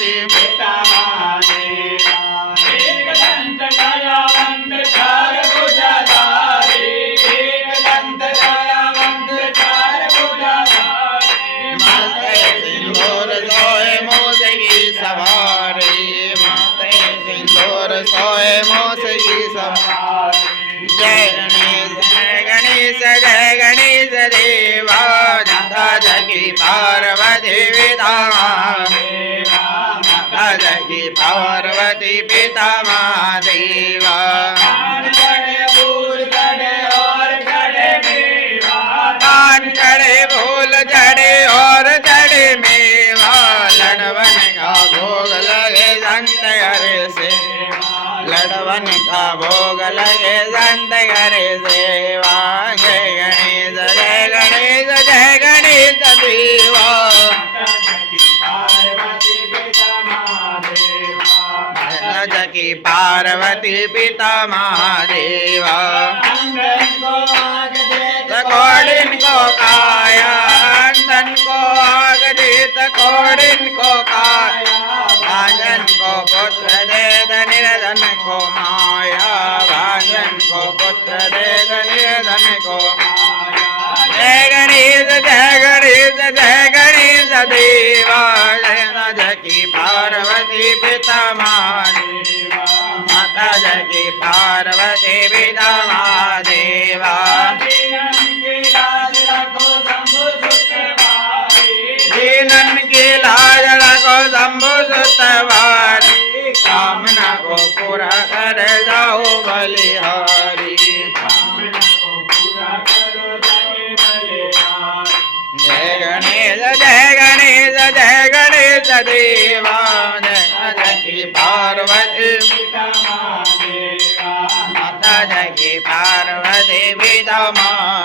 पार्वती पिता महादेवा एकदंत दयावंत चार भुजाधारी एकदंत दयावंत चार भुजाधारी माते सिंदूर सोए मोसगी सवारी माते सिंदूर सोए मोसगी सवारी जय गणेश देवा दादा जगी पार्वती पिता महादेवा दादा जगी पार्वती पिता महादेवा कान करे फूल जड़े और जड़े मेवा कान करे फूल जड़े और जड़े मेवा लड़वन का भोग लगे संत हरे से लड़वन का भोग लगे संत हरे सेवा जय गणेश देवा पार्वती पिता महादेवा जकी पार्वती पिता महादेवा कोडिन को काया अंदन को आग देत कोडिन को काया भाजन को पुत्र दे निरधन को माया भाजन को पुत्र दे निरधन को माया जय गणेश देवा जकी पार्वती पिता महादेवा माता जकी पार्वती पिता महादेवा दीनन की लाज रखो शंभु सुतवारी कामना को पूरा कर जाओ बलिहारी कामना को पूरा करो जाए बलिहारी जय गणेश देवा जकी पार्वती पिता महादेवा माता जकी पार्वती पिता